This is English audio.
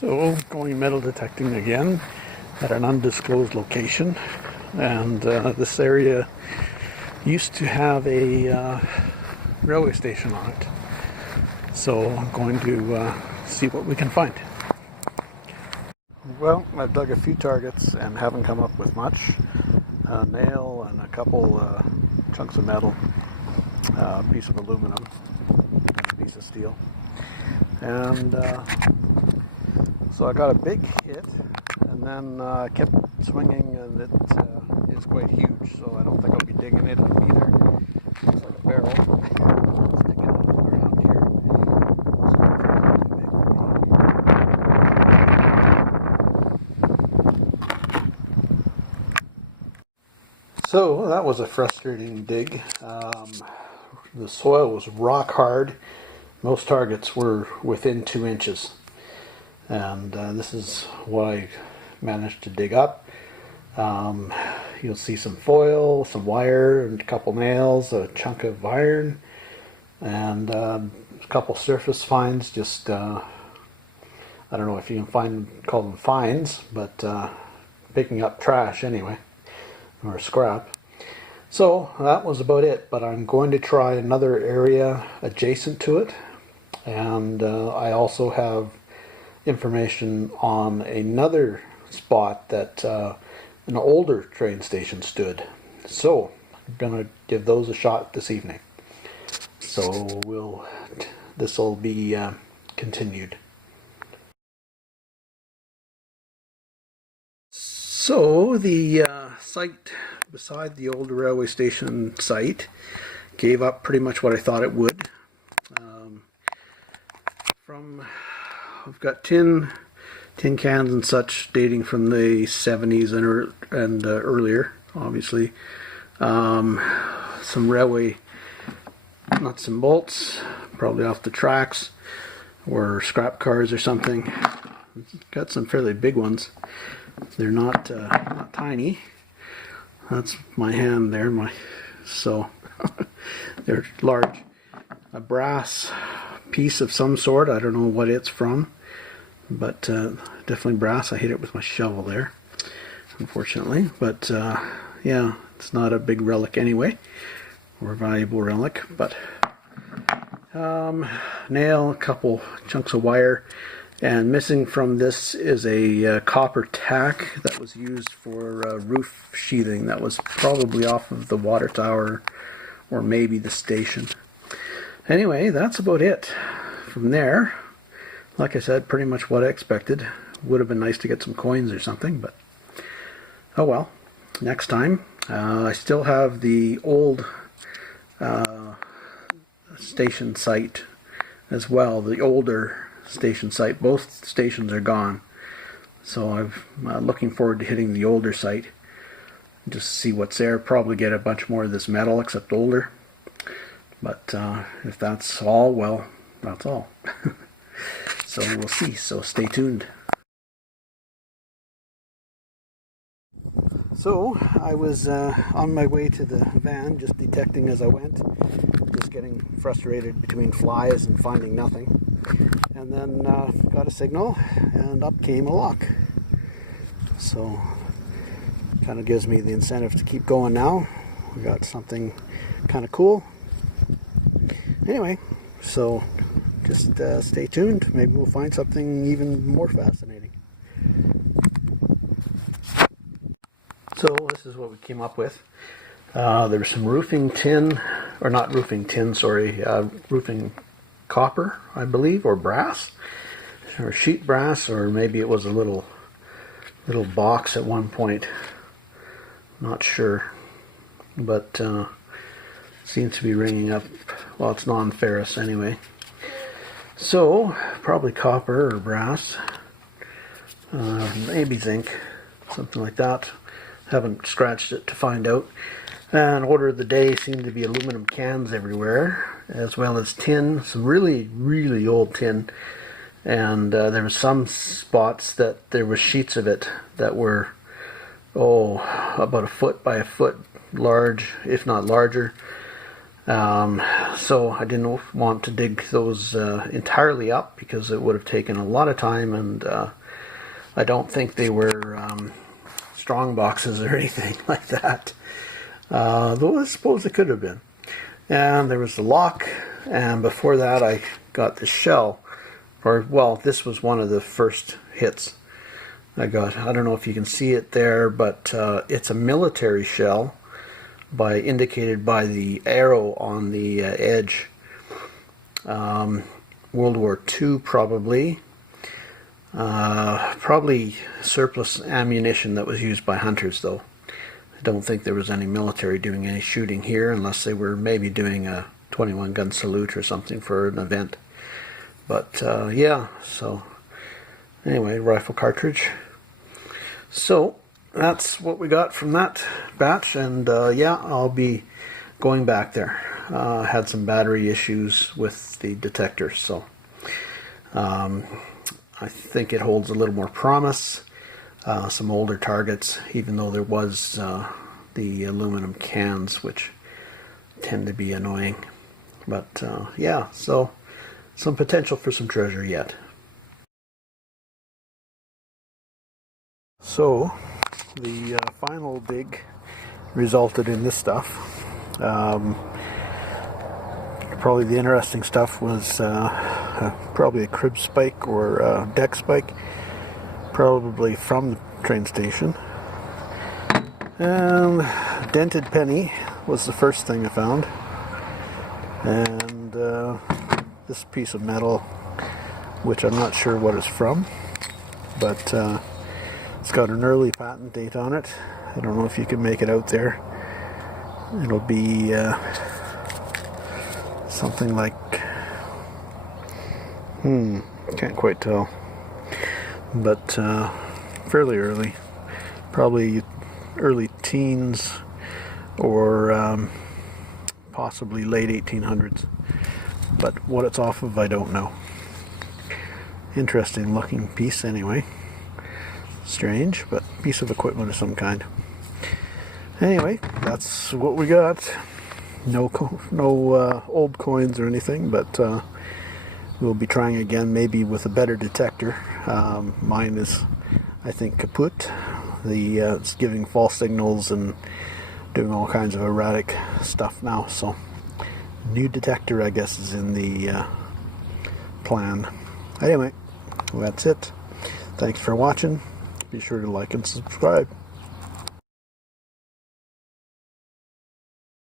So going metal detecting again at an undisclosed location, and this area used to have a railway station on it. So I'm going to see what we can find. Well, I've dug a few targets and haven't come up with much. A nail and a couple chunks of metal, a piece of aluminum, and a piece of steel. And so I got a big hit, and then I kept swinging, and it is quite huge, so I don't think I'll be digging it up either. Looks like a barrel sticking out of the ground here. So that was a frustrating dig. The soil was rock hard. Most targets were within 2 inches. And this is what I managed to dig up. You'll see some foil, some wire, and a couple nails, a chunk of iron, and a couple surface finds. Just I don't know if you can call them finds, but picking up trash anyway, or scrap. So that was about it. But I'm going to try another area adjacent to it, and I also have information on another spot that an older train station stood. So I'm gonna give those a shot this evening. So this will be continued. So the site beside the old railway station site gave up pretty much what I thought it would. I've got tin cans and such dating from the 70s and earlier, obviously. Some railway nuts and bolts, probably off the tracks, or scrap cars or something. Got some fairly big ones. They're not tiny. That's my hand there. So they're large. A brass piece of some sort. I don't know what it's from, but definitely brass. I hit it with my shovel there, unfortunately. But yeah, it's not a big relic anyway, or a valuable relic. But nail, a couple chunks of wire, and missing from this is a copper tack that was used for roof sheathing. That was probably off of the water tower, or maybe the station. Anyway, that's about it. From there, like I said, pretty much what I expected. Would have been nice to get some coins or something, but oh well. Next time. I still have the old station site as well, the older station site. Both stations are gone, so I'm looking forward to hitting the older site, just see what's there. Probably get a bunch more of this metal, except older. But if that's all, well, that's all. So we'll see. So stay tuned. So I was on my way to the van, just detecting as I went, just getting frustrated between flies and finding nothing. And then got a signal, and up came a lock. So kind of gives me the incentive to keep going now. We got something kind of cool. Anyway, so just stay tuned. Maybe we'll find something even more fascinating. So this is what we came up with. There was some roofing tin, or not roofing tin, sorry, roofing copper, I believe, or brass, or sheet brass, or maybe it was a little box at one point. Not sure, but seems to be ringing up. Well, it's non-ferrous anyway. So probably copper or brass, maybe zinc, something like that. Haven't scratched it to find out. And order of the day seemed to be aluminum cans everywhere, as well as tin, some really, really old tin. And there were some spots that there were sheets of it that were, about a foot by a foot large, if not larger. So I didn't want to dig those entirely up because it would have taken a lot of time, and I don't think they were strong boxes or anything like that. Though I suppose it could have been. And there was the lock, and before that I got the shell. Or, well, this was one of the first hits I got. I don't know if you can see it there, but it's a military shell, indicated by the arrow on the edge. World War II probably. Probably surplus ammunition that was used by hunters, though. I don't think there was any military doing any shooting here, unless they were maybe doing a 21 gun salute or something for an event. But yeah, so anyway, rifle cartridge. So that's what we got from that batch, and yeah, I'll be going back there. Had some battery issues with the detector, so I think it holds a little more promise. Some older targets, even though there was the aluminum cans, which tend to be annoying. But yeah, so some potential for some treasure yet. So the final dig resulted in this stuff. Probably the interesting stuff was probably a crib spike or a deck spike, probably from the train station. And dented penny was the first thing I found, and this piece of metal, which I'm not sure what it's from, but it's got an early patent date on it. I don't know if you can make it out there. It'll be something like, can't quite tell, but fairly early, probably early teens or possibly late 1800s, but what it's off of I don't know. Interesting looking piece anyway. Strange, but piece of equipment of some kind. Anyway, that's what we got. No old coins or anything, but we'll be trying again, maybe with a better detector. Mine is, I think, kaput. It's giving false signals and doing all kinds of erratic stuff now. So, new detector, I guess, is in the plan. Anyway, that's it. Thanks for watching. Be sure to like and subscribe.